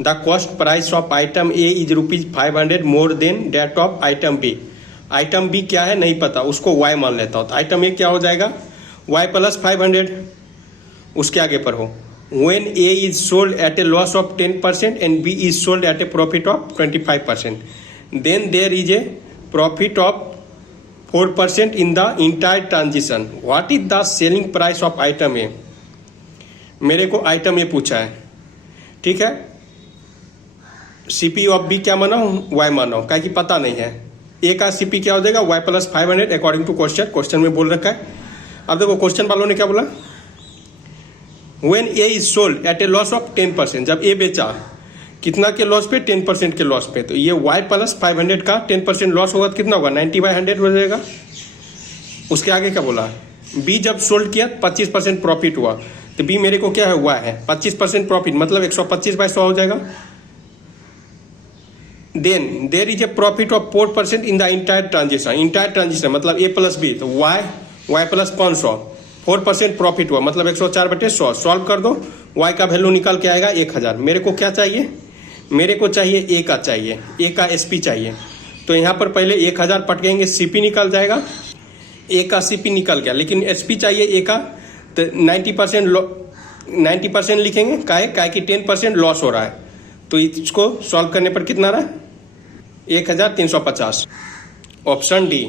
The cost price of item A is ₹500 more than that of item B. Item B क्या है नहीं पता, उसको वाई मान लेता हूं, तो आइटम ए क्या हो जाएगा वाई प्लस 500। उसके आगे पर हो when A is sold at a loss of 10% and B is sold at a profit of 25%, then there is a profit of 4% in the entire transaction. What is the selling price of item A? मेरे को item ए पूछा है, ठीक है। CP of B क्या माना हूं Y माना हूं, क्या कि पता नहीं है। ए का सीपी क्या हो जाएगा Y plus 500 according to question में बोल रखा है। अब देखो क्वेश्चन वालों ने क्या बोला, When A is sold at a loss of 10%, जब ए बेचा कितना के लॉस पे 10% के लॉस पे, तो ये y प्लस 500 का 10% लॉस होगा तो कितना होगा 90/100 हो जाएगा। उसके आगे क्या बोला, B जब सोल्ड किया 25% प्रॉफिट हुआ, तो B मेरे को क्या हुआ है 25% प्रॉफिट, मतलब 125/100 हो जाएगा। Then there is a profit of 4% in the entire transaction मतलब A प्लस बी, तो y प्लस 500 4% प्रॉफिट हुआ मतलब 104/100। सॉल्व कर दो, y का वैल्यू निकल के आएगा 1000। मेरे को क्या चाहिए, मेरे को चाहिए ए का चाहिए, ए का एसपी चाहिए। तो यहाँ पर पहले 1000 पटकेंगे, सीपी निकल जाएगा, ए का सीपी निकल गया, लेकिन एसपी चाहिए ए का, तो 90% लिखेंगे, काहे कि 10% लॉस हो रहा है। तो इसको सॉल्व करने पर कितना रहा 1350, ऑप्शन डी।